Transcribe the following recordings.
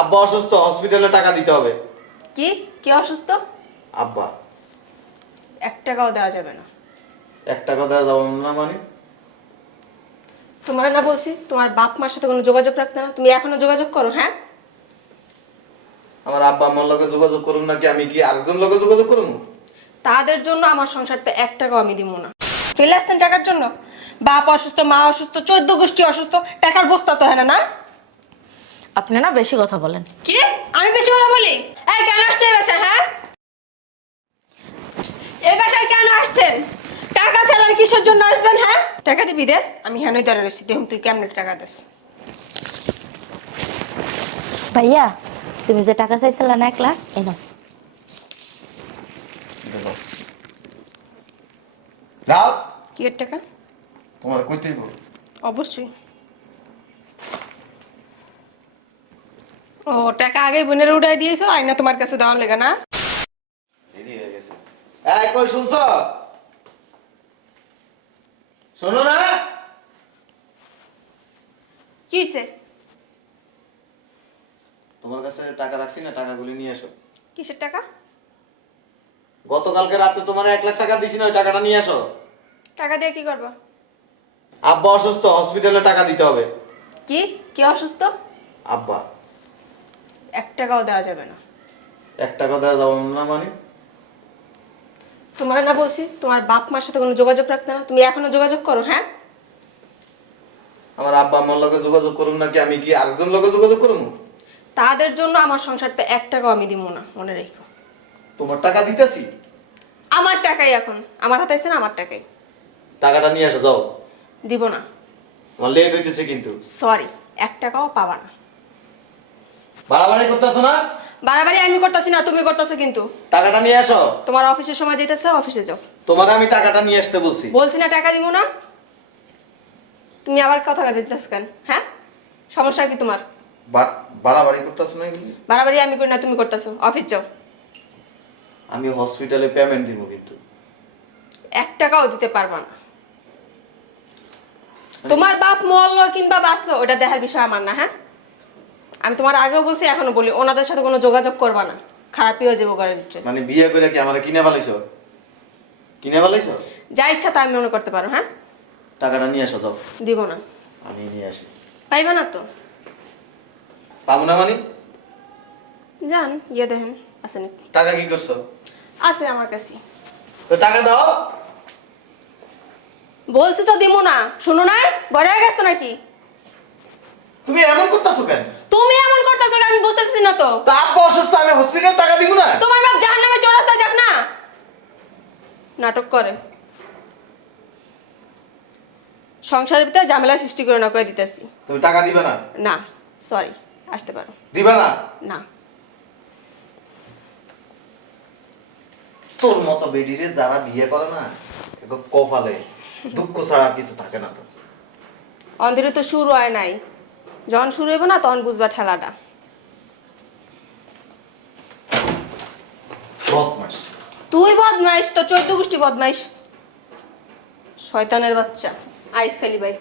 আব্বা অসুস্থ হসপিটালে টাকা দিতে হবে। কি? কি অসুস্থ? আব্বা। এক টাকাও দেওয়া যাবে না। এক টাকা দেওয়া যাব না মানে? তোমার না বলছি তোমার বাপ মার সাথে কোনো যোগাযোগ রাখতে না। তুমি এখনও যোগাযোগ করো হ্যাঁ? আমার আব্বা আমার লগে যোগাযোগ করুন নাকি? আমি কি আরেকজন লগে যোগাযোগ করুন? তাদের জন্য আমার সংসারটা এক টাকাও আমি দিব না। ফেলে আসছেন টাকার জন্য? বাপ অসুস্থ মা অসুস্থ চোদ্দ গোষ্ঠী অসুস্থ টাকার বস্তা তো হয় না না? আপনি না বেশি কথা বলেন। কি আমি বেশি কথা বলি? এই কেন আসছে এই বাসায় হ্যাঁ? এই বাসায় কেন আসছেন? টাকা ছাড়া আর কিসের জন্য আসবেন হ্যাঁ? টাকা দিবি রে। আমি হেনই দাঁড়িয়ে রয়েছি দেখুন তুই কেমনে টাকা দিস। ভাইয়া তুমি যে টাকা চাইছিলে না এক লাখ এনো দাও। কি এর টাকা? তোমার কইতেই বল? অবশ্যই। ও টাকা আগে বোনের উঠাই দিয়েছ? আইনা তোমার কাছে দেওয়ার লেগে না? দেরি হয়ে গেছে। এই কই শুনছ? শোনো না। কি তোমার কাছে টাকা রাখছি না টাকাগুলি নিয়ে এসো। কিসের টাকা? গতকালকে রাতে তোমার এক লাখ টাকা দিছি না ওই টাকাটা নিয়ে আসো টাকা দিয়ে কি করব? আব্বা অসুস্থ হসপিটালে টাকা দিতে হবে। কি? কি অসুস্থ? আব্বা। এক টাকাও দেওয়া যাবে না। এক টাকা দেওয়া যাবে না মানে? তোমার না বলছি তোমার বাপ মার সাথে কোনো যোগাযোগ রাখতে না। তুমি এখনও যোগাযোগ করো হ্যাঁ? আমার আব্বা আমার লগে যোগাযোগ করুন নাকি? আমি কি আরেকজন লগে যোগাযোগ করুন তাদের জন্য আমার সংসারটা এক টাকাও আমি দিব না মনে রেখো। তোমার টাকা দিতেছি? আমার টাকাই এখন। আমার হাতে আসছে না আমার টাকাই। টাকাটা নিয়ে আসো যাও। দিব না। আমার লেট হইতেছে কিন্তু। সরি এক টাকাও পাবা না। বাড়াবাড়ি করতেছো না? বাড়াবাড়ি আমি করতেছি না তুমি করতেছো কিন্তু। টাকাটা নিয়ে আসো। তোমার অফিসের সময় যেতেছে অফিসে যাও। তোমার আমি টাকাটা নিয়ে আসতে বলছি। বলছি না টাকা দিব না। তুমি আবার কথা কাজে যেতেছ কেন? হ্যাঁ? সমস্যা কি তোমার? বাড়াবাড়ি করতেছো না? বাড়াবাড়ি আমি করি না তুমি করতেছো। অফিস যাও। আমি হসপিটালে পেমেন্ট দিব কিন্তু। এক টাকাও দিতে পারবা না। তোমার বাপ মরলো কিংবা বাঁচলো ওটা দেখার বিষয় আমার না হ্যাঁ? আমি তোমার আগেও বলছি এখনও বলি ওনাদের সাথে কোনো যোগাযোগ করবা না। খারাপই হয়ে যাব জন্য মানে বিয়ে করে কি আমার কিনে ফেলাইছো? কিনে ফেলাইছো? যা ইচ্ছা তা আমি মনে করতে পারো হ্যাঁ? টাকাটা নিয়ে আসো যাও। দিব না। আমি নিয়ে আসি। পাইবা না তো? পাবো না মানে? যান ইয়ে দেখেন আছে নাকি? টাকা কি করছ? আছে আমার কাছে। তো টাকা দাও। বলছি তো দিব না। শুনো না বড় হয়ে গেছো নাকি? তুমি এমন করতেছো কেন? তুমি এমন করতেছো আমি বুঝতেছি না তো। তা অসুস্থ আমি হসপিটাল টাকা দিব না? তোমার বাপ জাহান নামে চৌরাস্তা যাক না। নাটক করে। সংসারের ভিতরে ঝামেলা সৃষ্টি করে না করে দিতেছি। তুমি টাকা দিবে না? না সরি আসতে পারো। দিবে না? না। তোর মতো বেডিরে যারা বিয়ে করে না কপালে দুঃখ ছাড়া কিছু থাকে না তো। অন্ধেরে তো শুরু হয় নাই। যখন শুরু হইব না তখন বুঝবা ঠেলাটা। তুই বদমাইশ তো চোদ্দ গোষ্ঠী বদমাইশ। শয়তানের বাচ্চা আইস খালি ভাই।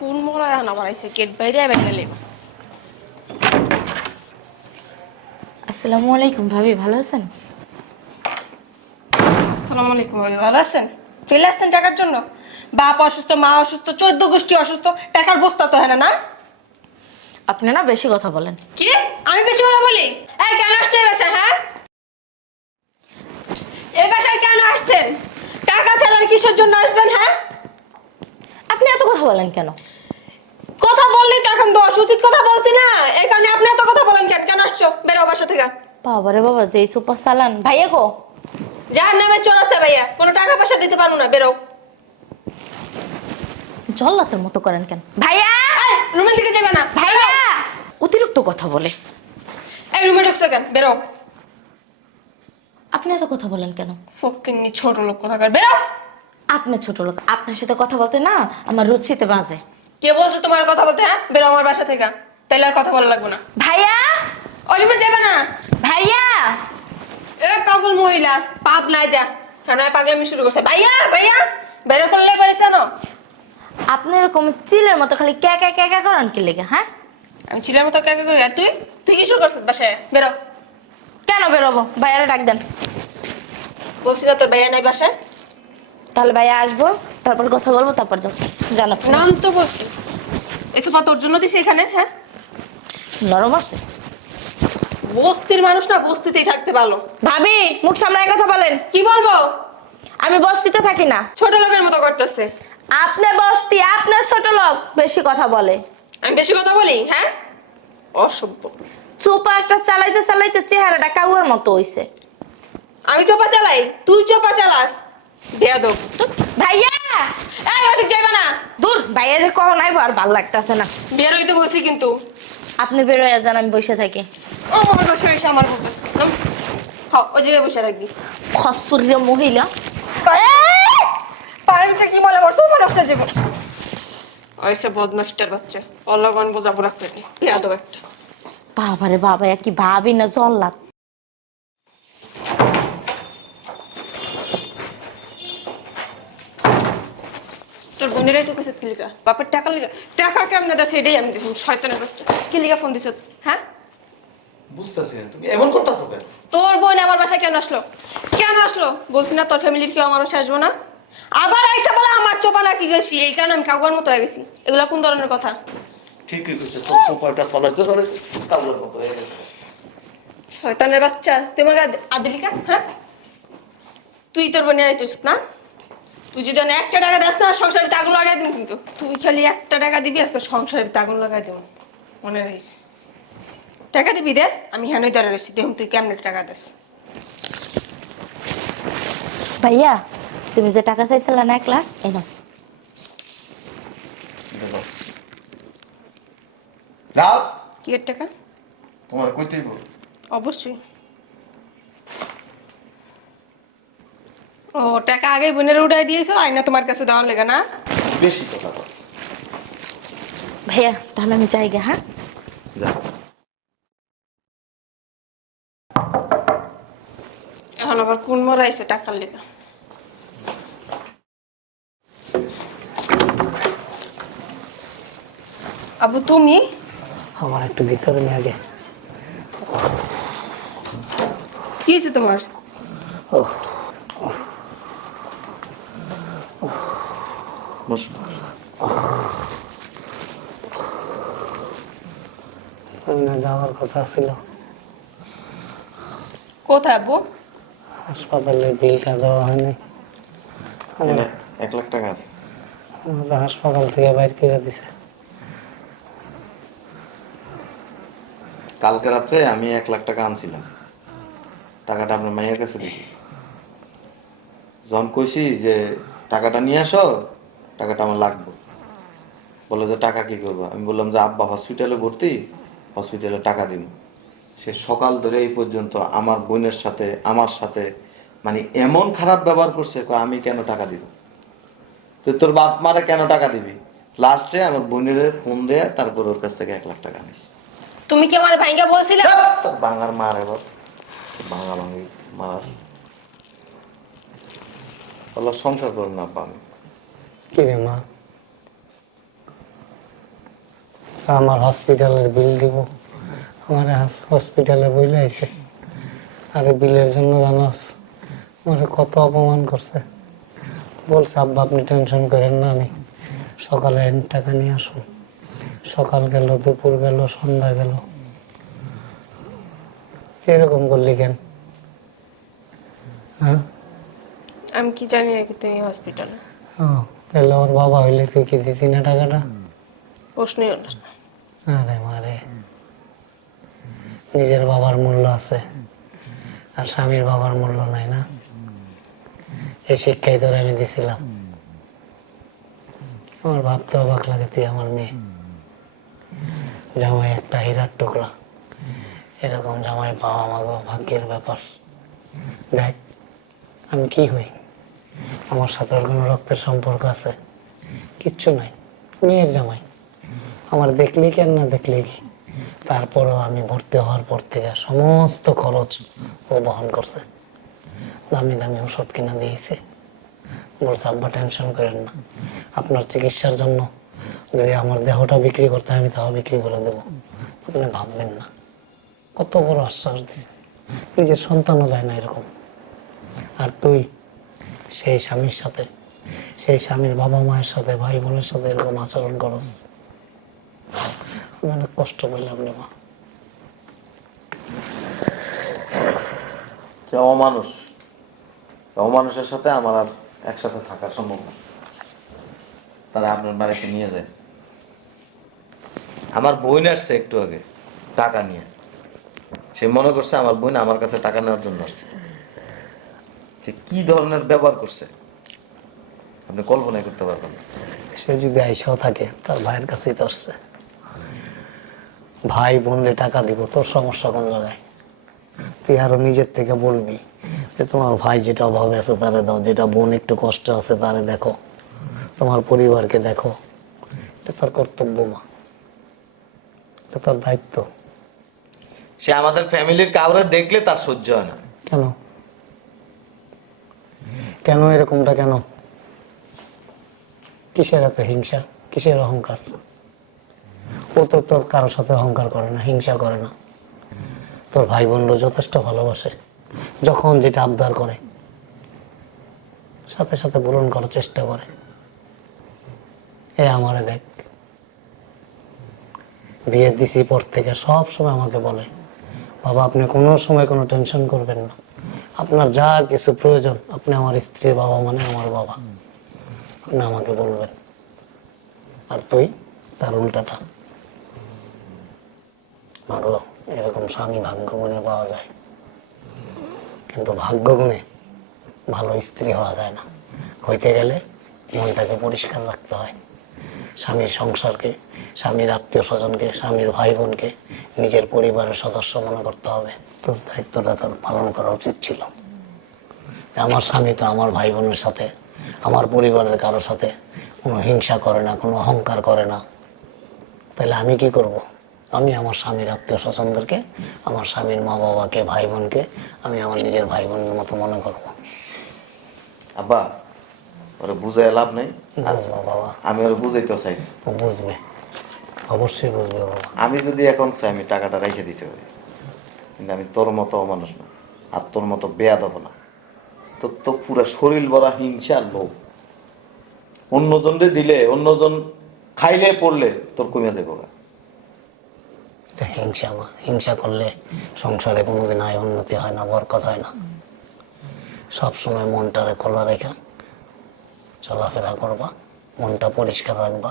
কোন মোড়া এখন আবার আইসে গেট বাইরে আবার গেলে আসসালামু আলাইকুম ভাবি ভালো আছেন? আসসালামু আলাইকুম ভাবি ভালো আছেন? ফেলে আসছেন টাকার জন্য? বাপ অসুস্থ মা অসুস্থ চোদ্দ গোষ্ঠী অসুস্থ টাকার বস্তা তো হয় না না? আপনি না বেশি কথা বলেন। কি? আমি বেশি কথা বলি? এই কেন আসছে এই বাসায় হ্যাঁ? এই বাসায় কেন আসছেন? টাকা ছাড়া আর কিসের জন্য আসবেন হ্যাঁ? আপনি এত কথা বলেন কেন? কথা বললি তো এখন দোষ উচিত কথা বলছি না। এই কারণে আপনি এত কথা বলেন কেন? কেন আসছো? বেরো বাসা থেকে। বাবারে বাবা যেই সুপার সালান। ভাইয়া গো। যার নামে চড়াতে ভাইয়া কোনো টাকা পয়সা দিতে পারব না বেরো জল্লাতের মতো করেন কেন? ভাইয়া! রুমের দিকে যাবে না। ভাইয়া! অতিরিক্ত কথা বলে। এই রুমে ঢুকছো কেন? বেরো। আপনি এত কথা বলেন কেন? ফকিন্নি ছোট লোক কথা বেরো! আপনি ছোট লোক। আপনার সাথে কথা বলতে না আমার রুচিতে বাজে। কে বলছো তোমার কথা বলতে হ্যাঁ? বেরো আমার বাসা থেকে। তাইলে আর কথা বলা লাগবে না। ভাইয়া! অলিমে যাবে না। ভাইয়া! এ পাগল মহিলা পাপ নাই যা। কেন পাগলামি শুরু করছে। ভাইয়া! ভাইয়া! বেরো করলে পারিস না আপনি এরকম চিলের মতো খালি ক্যা ক্যা ক্যা ক্যা করেন কি লেগে হ্যাঁ? আমি ছিলার মতো কাকে করি। আর তুই? তুই কি শুরু করছিস বাসায়? বেরো। কেন বেরোবো? ভাইয়ারে ডাক দেন। বলছি না তোর ভাইয়া নাই বাসায়? তাহলে ভাইয়া আসব তারপর কথা বলব তারপর যাব। জানো নাম তো বলছি। এই সোফা তোর জন্য দিছি এখানে হ্যাঁ? নরম আছে। বস্তির মানুষ না বস্তিতেই থাকতে ভালো। ভাবি মুখ সামলায় কথা বলেন। কি বলব? আমি বস্তিতে থাকি না। ছোট লোকের মতো করতেছে। আপনি বস্তি আপনার ছোট লোক বেশি কথা বলে। আমি বেশি কথা বলি হ্যাঁ? অসভ্য। চোপা একটা চালাইতে চালাইতে চেহারাটা কাউয়ের মতো হইছে। আমি চোপা চালাই তুই চোপা চালাস। দেয়া দো ভাইয়া! এই ওদিক যাইবা না। দূর ভাইয়া যে কখন আইবো আর ভালো লাগতেছে না। বের হইতে বলছি কিন্তু। আপনি বেরোয় যান আমি বসে থাকি। ও আমার বসে এসে আমার বলতেছে হ ওই জায়গায় বসে থাকবি। খসুরিয়া মহিলা। পায়ের কি মনে করছ? জীবন ওইসে বদমাস্টার বাচ্চা। অল্লাগান বোঝাবো রাখবে ইয়াদব একটা। বাবারে বাবা কি ভাবি না জল্লাদ? তোর বোনেরাই তো কাছে কিলিকা বাপের টাকা লিগা। টাকা কেমনে দেয় সেটাই আমি দেখুন শয়তানের বাচ্চা। কিলিকা ফোন দিছ? হ্যাঁ? বুঝতেছি তুমি এমন করতেছো কেন? তোর বোন আমার বাসায় কেন আসলো? কেন আসলো? বলছি না তোর ফ্যামিলির কেউ আমার বাসায় আসব না? আবার আইসা বলে আমার চোপা নাকি গেছি এই কারণে আমি কাউয়ার মতো হয়ে গেছি। এগুলা কোন ধরনের কথা? ঠিকই কইছে তোর সুপারটা চলাইতে চলে কাউর মতো হয়ে গেছে। শয়তানের বাচ্চা। গায়ে আদিলিকা হ্যাঁ? তুই তোর বোনের আইতিস না? তুই যদি না একটা টাকা দাস না সংসারে আগুন লাগাই দিন কিন্তু। তুই খালি একটা টাকা দিবি আজকে সংসারে আগুন লাগাই দিব মনে রাখিস। টাকা দিবি দে আমি হেনই ধরে রয়েছি দেখুন তুই কেমনে টাকা দিস? ভাইয়া তুমি যে টাকা চাইছিলে না এক লাখ এই নাও। দাও। কি এর টাকা? তোমার কইতেই বল। অবশ্যই। ও টাকা আগেই বোনের উঠাই দিয়েছ আইনা তোমার কাছে দেওয়ার লেগে না? বেশি কথা বল। ভাইয়া তাহলে আমি যাই গে হ্যাঁ? যা। এখন আবার কোন মরাইছে টাকার লেগে? আবু তুমি? আমার একটু ভিতরে নিয়ে আগে। কি হয়েছে তোমার? ওখানে যাওয়ার কথা ছিল। কোথায় আবু? হাসপাতালের বিলটা দেওয়া হয়নি। এক লাখ টাকা আছে। হাসপাতাল থেকে বাইর করে দিছে। কালকে রাত্রে আমি এক লাখ টাকা আনছিলাম। টাকাটা আপনার মায়ের কাছে দিছি। যখন কইছি যে, টাকাটা নিয়ে আসো, টাকাটা আমার লাগবে। বলে যে, টাকা কি করব? আমি বললাম যে, আব্বা হসপিটালে ভর্তি হসপিটালে টাকা দিন সে সকাল ধরে এই পর্যন্ত আমার বোনের সাথে, আমার সাথে মানে এমন খারাপ ব্যবহার করছে আমি কেন টাকা দিব? তো তোর বাপ মারা কেন টাকা দিবি? লাস্টে আমার বোনের ফোন দেয়া তারপর ওর কাছ থেকে এক লাখ টাকা নিস তুমি কি আমার ভাইঙ্গা বলছিলে? তোর বাঙার মার এবার। ভাঙা ভাঙি মার। বলো সংসার করুন না আব্বা আমি কি রে মা? আমার হসপিটালের বিল দিব। আমার হসপিটালে বইলে আইছে। আরে বিলের জন্য জানোস আমার কত অপমান করছে। বলছে আব্বা আপনি টেনশন করেন না আমি সকালে টাকা নিয়ে আসুন। সকাল গেল দুপুর গেল সন্ধ্যা গেল। এরকম করলি কেন? হ্যাঁ? আমি কি জানি নাকি তুমি হসপিটালে ও তাহলে ওর বাবা হইলে তুই কি দিতি না টাকাটা? প্রশ্নই হলো আরে মারে। নিজের বাবার মূল্য আছে আর স্বামীর বাবার মূল্য নাই না। এই শিক্ষাই তোর আমি দিছিলাম। আমার ভাবতে অবাক লাগে তুই আমার মেয়ে। জামাই একটা হীরার টুকরা। এরকম জামাই পাওয়া আমাকে ভাগ্যের ব্যাপার। দেখ, আমি কি হই? আমার সাথে ওর কোনো রক্তের সম্পর্ক আছে? কিচ্ছু নাই। মেয়ের জামাই। আমার দেখলেই কেন না দেখলেই কি? তারপরেও আমি ভর্তি হওয়ার পর থেকে সমস্ত খরচ ও বহন করছে। দামি দামি ওষুধ কিনা দিয়েছে। বলছে, আব্বা টেনশন করেন না। আপনার চিকিৎসার জন্য যদি আমার দেহটা বিক্রি করতে আমি তাও বিক্রি করে দেবো। আপনি ভাববেন না। কত বড় আশ্বাস দিছে। নিজের সন্তানও দেয় না এরকম। আর তুই, সেই স্বামীর সাথে, সেই স্বামীর বাবা মায়ের সাথে, ভাই বোনের সাথে এরকম আচরণ করস। অনেক কষ্ট পেলাম রে মা। অমানুষ, অমানুষের সাথে আমার আর একসাথে থাকা সম্ভব না। তারা আপনার বাড়িতে নিয়ে যায়। আমার বোন আসছে একটু আগে, টাকা নিয়ে। সে মনে করছে আমার বোন আমার কাছে টাকা নেওয়ার জন্য আসছে। সে কি ধরনের ব্যবহার করছে? আপনি কল্পনাই করতে পারবেন সে যদি আইসাও থাকে, তার ভাইয়ের কাছেই তো আসছে। ভাই বোনলে টাকা দিব, তোর সমস্যা কোন জায়গায়? তুই আরও নিজের থেকে বলবি যে তোমার ভাই যেটা অভাবে আছে তারে দাও, যেটা বোন একটু কষ্ট আছে তারে দেখো। তোমার পরিবারকে দেখো। এটা তার কর্তব্য মা। এটা তার দায়িত্ব। সে আমাদের ফ্যামিলির কাউরে দেখলে তার সহ্য হয় না। কেন? কেন এরকমটা কেন? কিসের এত হিংসা? কিসের অহংকার? ও তো তোর কারোর সাথে অহংকার করে না হিংসা করে না। তোর ভাই বোনরা যথেষ্ট ভালোবাসে যখন যেটা আবদার করে। সাথে সাথে পূরণ করার চেষ্টা করে। এ আমারে দেখ। বিয়ে দিছি পর থেকে সব সময় আমাকে বলে, বাবা, আপনি কোনো সময় কোনো টেনশন করবেন না। আপনার যা কিছু প্রয়োজন, আপনি আমার স্ত্রীর বাবা মানে আমার বাবা। আপনি আমাকে বলবেন। আর তুই, তার উল্টাটা। ভালো এরকম স্বামী ভাগ্য গুণে পাওয়া যায়। কিন্তু ভাগ্য গুণে ভালো স্ত্রী হওয়া যায় না। হইতে গেলে মনটাকে পরিষ্কার রাখতে হয়। স্বামীর সংসারকে, স্বামীর আত্মীয় স্বজনকে, স্বামীর ভাই বোনকে নিজের পরিবারের সদস্য মনে করতে হবে। তোর দায়িত্বটা তোর পালন করা উচিত ছিল। আমার স্বামী তো আমার ভাই বোনের সাথে, আমার পরিবারের কারোর সাথে কোনো হিংসা করে না, কোনো অহংকার করে না। তাহলে আমি কি করব। আমি আমার স্বামীর আত্মীয় স্বজনদেরকে, আমার স্বামীর মা বাবাকে ভাই বোনকে আমি আমার নিজের ভাই বোনের মতো মনে করব। আব্বা ওরা বুঝায় লাভ নেই। বাবা আমি ওরা বুঝাইতে চাই। বুঝবে। অবশ্যই বুঝবে আমি যদি এখন চাই আমি টাকাটা রেখে দিতে পারি। কিন্তু আমি তোর মতো অমানুষ না আর তোর মতো বেয়া দেবো না। তোর তো পুরো শরীর ভরা হিংসা লোভ। অন্যজনরে দিলে অন্যজন খাইলে পড়লে তোর কমে যাব। হিংসা হিংসা করলে সংসারে কোনোদিন আয় উন্নতি হয় না বরকত হয় না। সবসময় মনটারে খোলা রেখে। চলাফেরা করবা মনটা পরিষ্কার রাখবা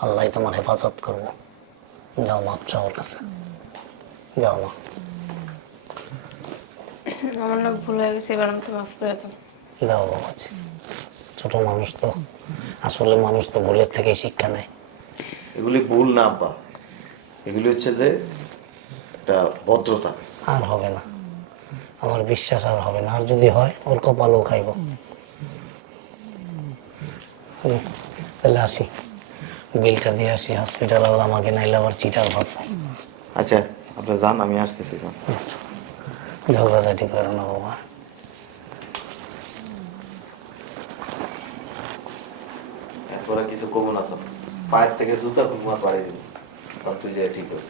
আল্লাহ তোমার হেফাজত করব। যাও মাপ চাওয়ার কাছে। যাও মা। আমার না ভুল হয়ে গেছে এবার আমাকে মাফ করে দাও। দাও বাবাজি ছোট মানুষ তো আসলে মানুষ তো ভুলের থেকে শিক্ষা নেয়। এগুলি ভুল না আব্বা। এগুলি হচ্ছে যে একটা ভদ্রতা। আর হবে না। আমার বিশ্বাস আর হবে না আর যদি হয় ওর কপালও খাইব। তাহলে আসি। বিলটা দিয়ে আসি হসপিটাল আল্লাহ আমাকে নাইলে আবার চিটার ভাব আচ্ছা আপনি যান আমি আসতেছি ঝগড়াঝাটি করে না বাবা। এরপরে কিছু কমো না তো। পায়ের থেকে জুতা কুকুমার বাড়ি দিব তখন তুই যে ঠিক হবে